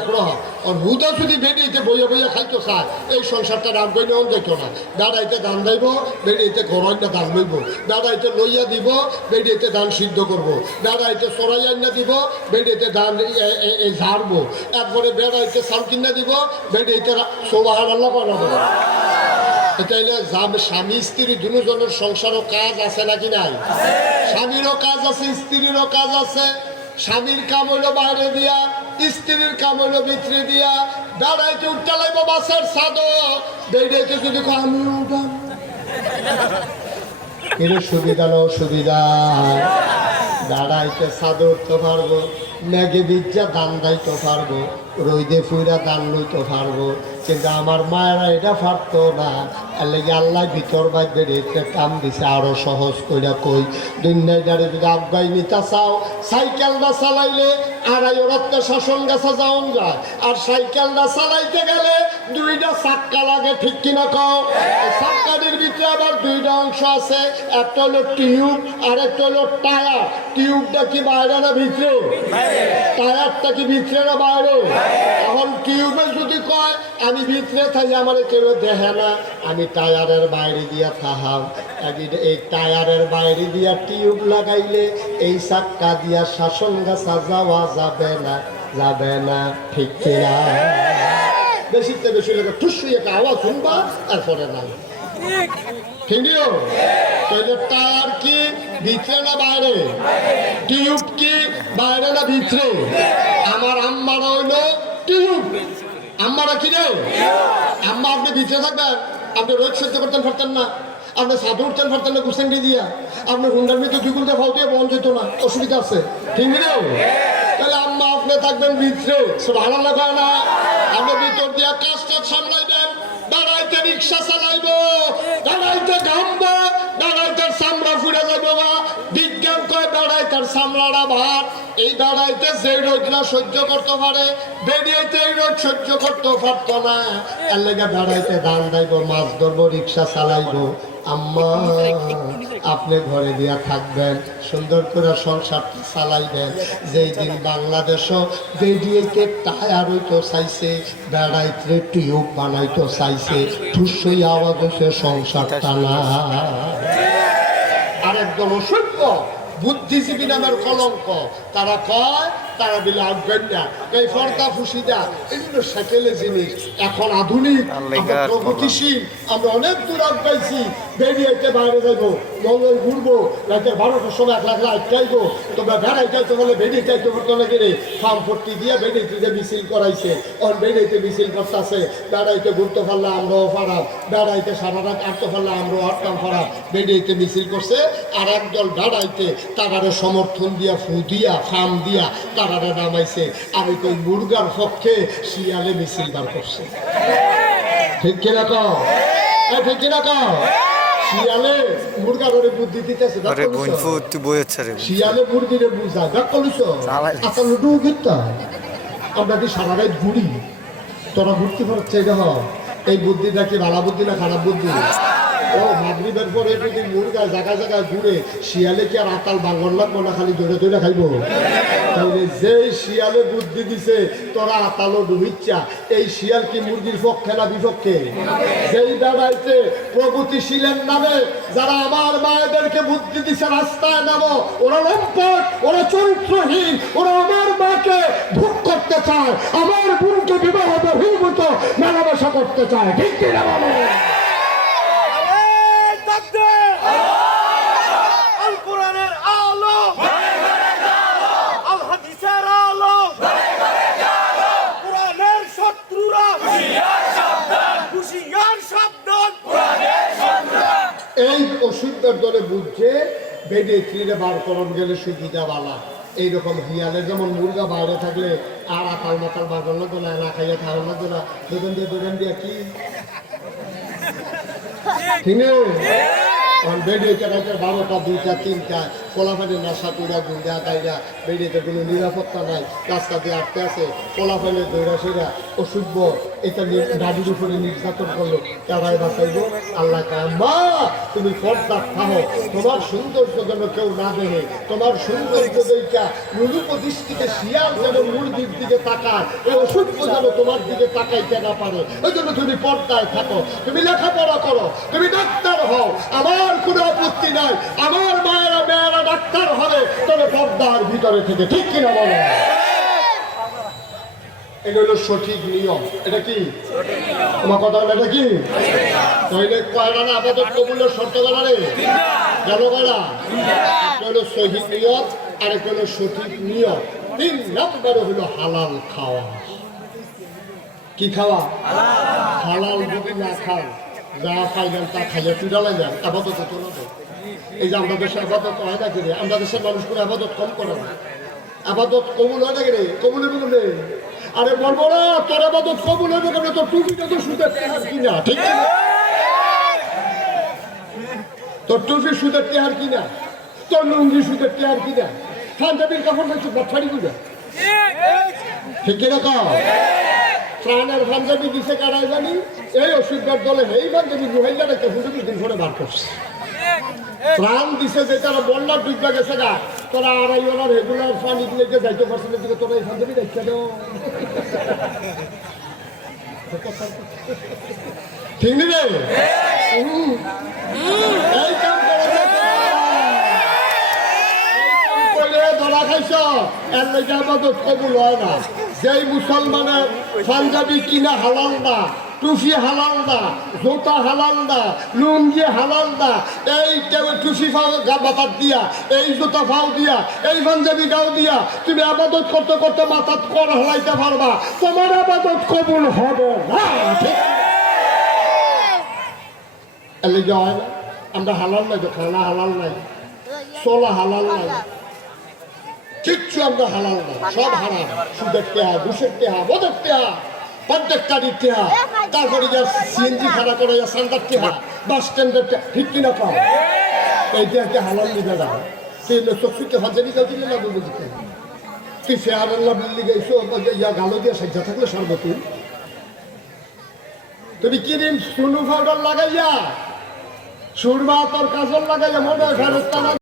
একরহ আর হুদা যদি বেরিয়েতে বইয়া বইয়া খাইতো চায় এই সংসারটা রাম কই নেওয়া যেত না। বেড়াইতে ধান দাইব, বেরিয়েতে ঘরইনা ধান লইব, বেড়াইতে লইয়া দিব, বেরিয়েতে ধান সিদ্ধ করব, বেড়াইতে চড়াই আইনা দিব, বেরিয়েতে ধান ঝাড়বো, একবারে বেড়াইতে চাল কিনা দিব, বেরিয়েতে সোবাহান আল্লাহ করা দেবো। তাইলে স্বামী স্ত্রী দুজনের সংসারও কাজ আছে নাকি নাই? স্বামীরও কাজ আছে, স্ত্রীরও কাজ আছে। স্বামীর কাম হইলো বাইরে দিয়া, স্ত্রীর কাম হইলো ভিতরে দিয়া। বেড়াইতে উঠতে লাগবো বাসের ছাদও, বেড়াইতে যদি আমি উঠাম কিন্তু সুবিধা নো সুবিধা। বেড়াইতে ছাদে উঠতে পারবো, মেঘে বিজ্জা ধান দাইতে পারবো, রইদে ফুইরা ধান লইতে পারবো, কিন্তু আমার মায়েরা এটা পারতো না। এর লেগে আল্লাহ ভিতর বাইরে রেখে কাম দিছে আরো সহজ কইরা কই। দুনিয়াটারে যদি আগাই নিতে চাও, সাইকেলটা চালাইলে 2.5 রাত্রে শাসন গাছা যাওন যায়, আর সাইকেলটা চালাইতে গেলে 2টা চাক্কা লাগে, ঠিক কিনা কও? চাক্কাটির ভিতরে আবার 2টা অংশ আছে, একটা হলো টিউব আর একটা হলো টায়ার। টিউবটা কি বাইরে না ভিতরে? টায়ারটা কি ভিতরে না বাইরে? এখন টিউবে যদি কয় আমি ভিতরে থাকি, আমার কেউ দেখে না, আমি টায়ারের বাইরে দিয়া থাহাম। এই টায়ারের বাইরে দিয়া টিউব লাগাইলে এই চাক্কা দিয়া শাসন গাছা যাওয়া যাবে না, যাবে না, ঠিক কিনা? বেশিতে বেশি লোক ঠুসুই একটা আওয়াজ শুনবা, তারপরে নাই। ঠিকও তাহলে টায়ার কি ভিতরে না বাইরে? টিউব কি বাইরে না ভিতরে? আমার আম্মারা হইলো টিউব। আম্মারা কি রে? আম্মা আপনি ভিতরে থাকবেন, আপনি রোজ সহ্য করতেন পারতেন না, আপনি সাধু উঠতেন পারতেন না গুসেন্ডি দিয়া, আপনি হুন্ডার মধ্যে 2 ঘন্টা ফাউ দিয়ে বন্ধ যেত না, অসুবিধা আছে, ঠিক রে? তাহলে আম্মা আপনি থাকবেন ভিতরে, ভালো লাগে না? আপনি ভিতর দিয়া কাজটা সামলাইবেন, বেড়াইতে রিক্সা চালাইবো, বেড়াইতে ঘামবো, বেড়াইতে চামড়া ফুড়ে যাবো। বিজ্ঞান কয় বেড়াইতার চামড়াটা ভাত। এই বেড়াইতে যে রোদরা সহ্য করতে পারে, বেরিয়েতে এই রোদ সহ্য করতে পারতো না। এর লেগে বেড়াইতে ধান দাইব, মাছ ধরবো, রিক্সা চালাইবো। আম্মা আপনি ঘরে দিয়া থাকবেন, সুন্দর করে সংসার চালাইবেন। যেই দিন বাংলাদেশও বেরিয়েতে টায়ার হইতো চাইছে, বেড়াইতে টিউব বানাইতো চাইছে, ঠুসই আওয়াজ হচ্ছে সংসারটা না। আরেকদম অসভ্য বুদ্ধিজীবী নামের কলঙ্ক। তারা কয় তারা বিলে আজ্ঞা এই ফর্দা ফুসিদা এগুলো সেকেলে জিনিস। এখন আধুনিক, আমরা প্রগতিশীল, আমরা অনেক দূর আগাইছি। বেরিয়েতে বাইরে যাইবো, মঙ্গল ঘুরবো, রাতে 12টার সময় 1 লাখ আটকাইবো। তোমরা বেড়াই যাইতে বলে বেরিয়ে যাইতে পারতো না কিনে ফার্ম ভর্তি দিয়ে বেরিয়েতে যে মিছিল করাইছে, ওর বেরিয়েতে মিছিল করতেছে। বেড়াইতে ঘুরতে পারলে আমরাও পারাম, বেড়াইতে সারা রাত আটতে পারলে আমরাও আটকাম পারাম। বেরিয়েতে মিছিল করছে, আর একদল বেড়াইতে তারারে সমর্থন দিয়া, ফু দিয়া, ফার্ম দিয়া তারারে নামাইছে। আমি কই মুরগার পক্ষে শিয়ালে মিছিল বার করছে, ঠিক কিনা কও? ঠিক কিনা কও? শিয়ালে মুরগার বুদ্ধি দিতেছে, শিয়ালে মুরগিরে বুঝা দেখ কলিস। আচ্ছা লুডু ঘুরতা, আমরা কি সারা রাত ঘুরি, তোরা ঘুরতে পারছে? এটা এই বুদ্ধিটা কি ভালো বুদ্ধি না খারাপ বুদ্ধি? ও মাগরিবের পরে যদি মুরগা জায়গায় জায়গায় ঘুরে, শিয়ালে কি আর আতাল বাঙ্গর লাগবো না, খালি ধরে ধরে খাইবো? তাহলে যেই শিয়ালে বুদ্ধি দিছে তোরা আতালো ডুবিচ্ছা, এই শিয়াল কি মুরগির পক্ষে না বিপক্ষে? যেই বেড়াইতে প্রগতিশীলের নামে যারা আমার মায়েদেরকে বুদ্ধি দিছে রাস্তায় নামো, ওরা লম্পট, ওরা চরিত্রহীন, ওরা আমার মাকে ভোগ করতে চায়, আমার বোনকে বিবাহ বহির্ভূত মেলামেশা করতে চায়, ঠিক কিনা বলো? এই ওষুধটার দলে বুঝছে বেডে ক্লিনে বার করণ গেলে সুবিধা বালা। এইরকম হিয়ালে যেমন মুরগা বাইরে থাকলে আর আকাল মাতাল বাগল না তোলা, না খাইয়া খাওয়ার না তোলা, দোকান দিয়া কি ঠিক বেডে 12টা 2টা 3টা পোলাফানি নেশা কইরা গুন্ডা গাইরা বেরিয়েতে কোনো নিরাপত্তা নাই, রাস্তা দিয়ে আটকে আছে, পোলাফানি দৌড়া সেরা অসুভ এটা নারীর উপরে নির্যাতন করলো, তারাই বাঁচাইব। আল্লাহ কয় মা তুমি পর্দা থাকো, তোমার সৌন্দর্য যেন কেউ না দেখে, তোমার সৌন্দর্য দেখা নুরুপ দৃষ্টিকে শিয়াল যেমন মুরগির দিকে তাকায়, এই অসুভ যেন তোমার দিকে তাকাইতে না পারে, ওই জন্য তুমি পর্দায় থাকো, তুমি লেখাপড়া করো, তুমি ডাক্তার হও, আমার কোনো আপত্তি নাই, আমার মায়েরা মেয়েরা ডাক্তার হবে, তবে পর্দার ভিতরে থেকে, ঠিক কিনা বলো? এটা হলো সঠিক নিয়ম। এটা কি তোমার কথা হলো? এটা কি তাইলে কয়লা না আপাতত কবুলের শর্ত গেল রে গেল কয়লা? একটা হলো সঠিক নিয়ম, আর একটা হলো সঠিক নিয়ম। 3 নম্বরে হলো হালাল খাওয়া। কি খাওয়া? হালাল যদি না খান, যা পাইলেন তা খাইলে চুড়ালে যান, আপাতত চলে যান। এই যে আমরা দেশে আপাতত হয় না কিনে, আমরা দেশের মানুষগুলো আপাতত কম করে না, আপাতত কবুল হয় না কিনে, কবুলের বলে আরে বলবো না তোর আপাতত কবুল হবে কেন, তোর টুপিটা তো সুদের টেহার কিনা, ঠিক কিনা? তোর টুপি সুদের টেহার কিনা, তোর লুঙ্গি সুদের টেহার কিনা, পাঞ্জাবির কাপড় খাইছো বাচ্চারি কিনা, ঠিক কিনা? কম প্রাণের পাঞ্জাবি দিছে কারাই জানি, এই অসুবিধার দলে এই পাঞ্জাবি রুহাইলা রেখে হুজুর দিন করে বার করছে। প্রাণ দিছে যে তারা বন্যার ডুববা গেছে গা, তোরা আড়াই ওনার রেগুলার পানি দিলে যাইতে পারছে না, দিকে তোরা এই পাঞ্জাবি দেখতে দেও, ঠিক নি রে? এই কাম করে ধরা খাইছ, এর লেগে আমাদের কবুল হয় না। যেই মুসলমানের পাঞ্জাবি কিনা হালাল না, টুফি হালাল না, জোতা হালাল না, লুঙ্গি হালাল না, এই টুফি মাথার দিয়া, এই জোতা ফাও দিয়া, এই পাঞ্জাবি গাও দিয়া তুমি আবাদত করতে করতে মাথাত কর হালাইতে পারবা, তোমার আবাদত কবুল হবে না, ঠিক? এর লেগে হয় না। আমরা হালাল নাই তো, খানা হালাল নাই, চলা হালাল নাই, কিচ্ছু আমরা হালাল না, সব হারাম। সুদের টেহা, ঘুষের টেহা, মদের টেহা, পঞ্চায়েত টেহা, তারপরে যা সিএনজি ভাড়া করে যা সান্দার টেহা, বাস স্ট্যান্ডের টেহা, ঠিক কিনা? পাও এইটা একটা হালাল নিবে না। তুই চক্ষুকে ফাঁচারি গাও দিলে না বলবো দিতে, তুই ফেয়ার আল্লাহ বললি গেছো ইয়া গালো দিয়ে সাজ্জা থাকলে সর্ব তুমি ক্রিম সুনু পাউডার লাগাইয়া, সুরমা তোর কাজল লাগাইয়া মনে হয় ফেরত